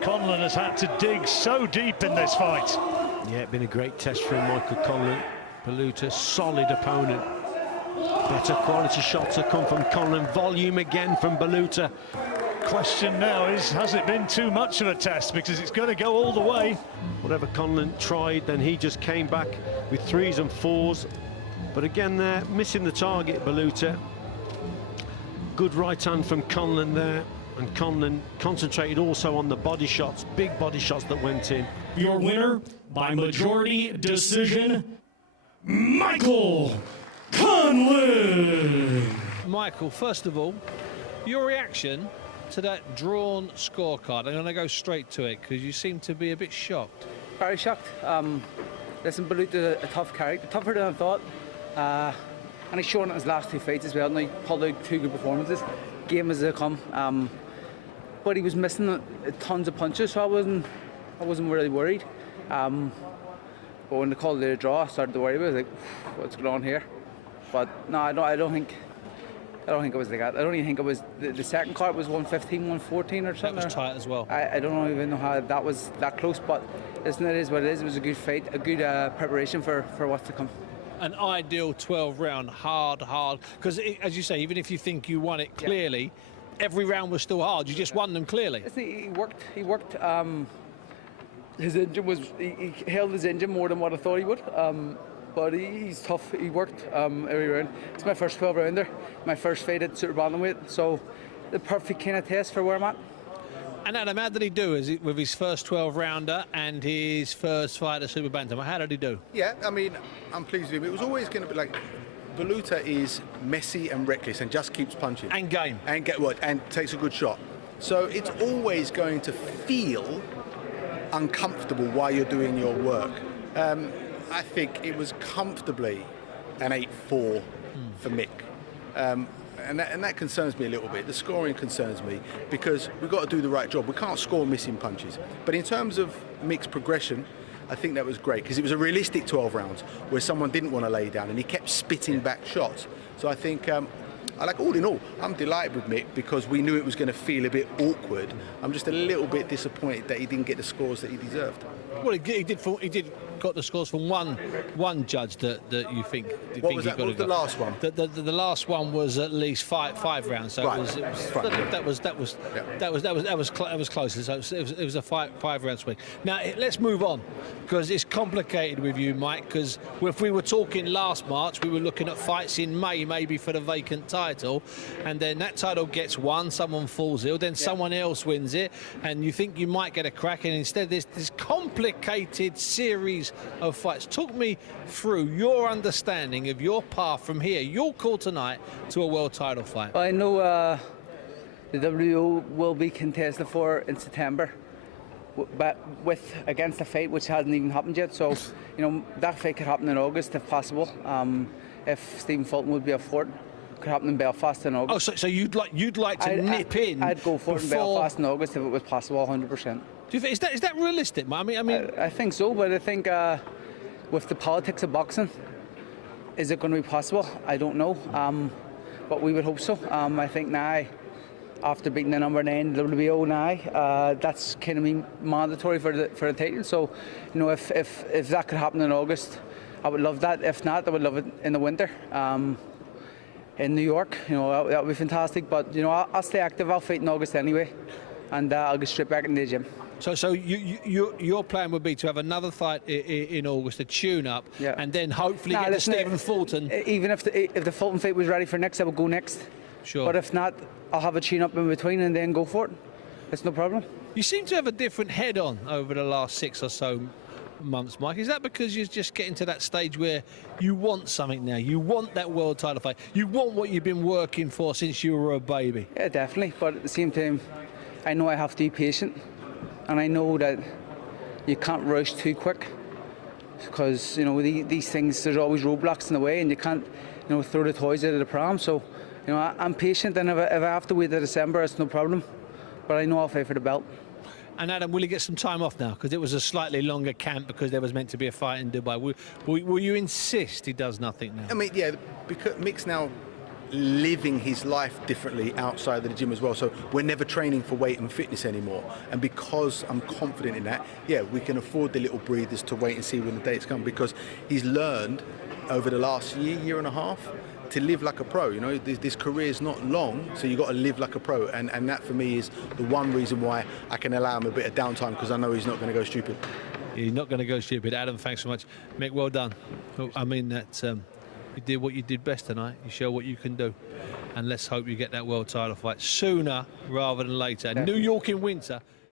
Conlan has had to dig so deep in this fight. Yeah, it's been a great test for Michael Conlan. Baluta, solid opponent. Better quality shots have come from Conlan. Volume again from Baluta. Question now is, has it been too much of a test? Because it's going to go all the way. Whatever Conlan tried, then he just came back with 3s and 4s. But again, they're missing the target, Baluta. Good right hand from Conlan there. And Conlan concentrated also on the body shots, big body shots that went in. Your winner by majority decision, Michael Conlan. Michael, first of all, your reaction to that drawn scorecard. I'm going to go straight to it because you seem to be a bit shocked. Very shocked. Listen, Baluta, a tough character, tougher than I thought. And he's shown it in his last 2 fights as well, and he pulled out 2 good performances. Game as they come. But he was missing tons of punches, so I wasn't really worried. But when they called it a draw, I started to worry about it. I was like, what's going on here? But no, I don't think it was like that. I don't even think it was the second card was 115, 114 or something. That was tight as well. I don't even know how that was that close, but listen, it is what it is. It was a good fight, a good preparation for what's to come. An ideal 12-round, hard, because as you say, even if you think you won it clearly, every round was still hard. You just won them clearly. Listen, he worked. His engine was, he held his engine more than what I thought he would. But he's tough. He worked every round. It's my first 12-rounder, my first fight at super bantamweight, so the perfect kind of test for where I'm at. And Adam, how did he do with his first 12-rounder and his first fight at super bantamweight? How did he do? Yeah, I mean, I'm pleased with him. It was always going to be like, Baluta is messy and reckless and just keeps punching. And game. And takes a good shot. So it's always going to feel uncomfortable while you're doing your work. I think it was comfortably an 8-4 for Mick. And that concerns me a little bit. The scoring concerns me because we've got to do the right job. We can't score missing punches. But in terms of Mick's progression, I think that was great because it was a realistic 12 rounds where someone didn't want to lay down and he kept spitting back shots. So I think, all in all, I'm delighted with Mick because we knew it was going to feel a bit awkward. I'm just a little bit disappointed that he didn't get the scores that he deserved. Well, he did got the scores from one judge that you think. What was that? What was the last one? The last one was at least five rounds. So right. that was close. So it was a five round swing. Now let's move on because it's complicated with you, Mike. Because if we were talking last March, we were looking at fights in May, maybe for the vacant title, and then that title gets won, someone falls ill, then someone else wins it, and you think you might get a crack, and instead there's this complicated series of fights. Talk me through your understanding of your path from here, your call tonight, to a world title fight. Well, I know the WO will be contested for in September, but against a fight which hasn't even happened yet. So, that fight could happen in August if possible. If Stephen Fulton would be a fort, could happen in Belfast in August. Oh, so you'd like to nip in? I'd go for it in Belfast in August if it was possible, 100%. Do you think, is that realistic? I think so, but I think with the politics of boxing, is it going to be possible? I don't know, but we would hope so. I think now, after beating the number 9 WBO now, that's kind of mandatory for the title. So, if that could happen in August, I would love that. If not, I would love it in the winter. In New York, that would be fantastic. But I'll stay active. I'll fight in August anyway, and I'll get straight back in the gym. So your plan would be to have another fight in August, a tune-up, and then hopefully get to Stephen Fulton. Even if the Fulton fight was ready for next, I would go next. Sure. But if not, I'll have a tune-up in between and then go for it. It's no problem. You seem to have a different head on over the last 6 or so months, Mike. Is that because you're just getting to that stage where you want something now? You want that world title fight. You want what you've been working for since you were a baby. Yeah, definitely. But at the same time, I know I have to be patient. And I know that you can't rush too quick because, these things, there's always roadblocks in the way and you can't, throw the toys out of the pram. So, I'm patient, and if I have to wait till December, it's no problem. But I know I'll fight for the belt. And Adam, will he get some time off now? Because it was a slightly longer camp because there was meant to be a fight in Dubai. Will you insist he does nothing now? Because Mick's now living his life differently outside of the gym as well. So we're never training for weight and fitness anymore. And because I'm confident in that, yeah, we can afford the little breathers to wait and see when the dates come, because he's learned over the last year and a half to live like a pro. You know, this career is not long, so you've got to live like a pro. And that for me is the one reason why I can allow him a bit of downtime, because I know he's not going to go stupid. He's not going to go stupid. Adam, thanks so much. Mick, well done. I mean that you did what you did best tonight. You show what you can do. And let's hope you get that world title fight sooner rather than later. Yeah. New York in winter.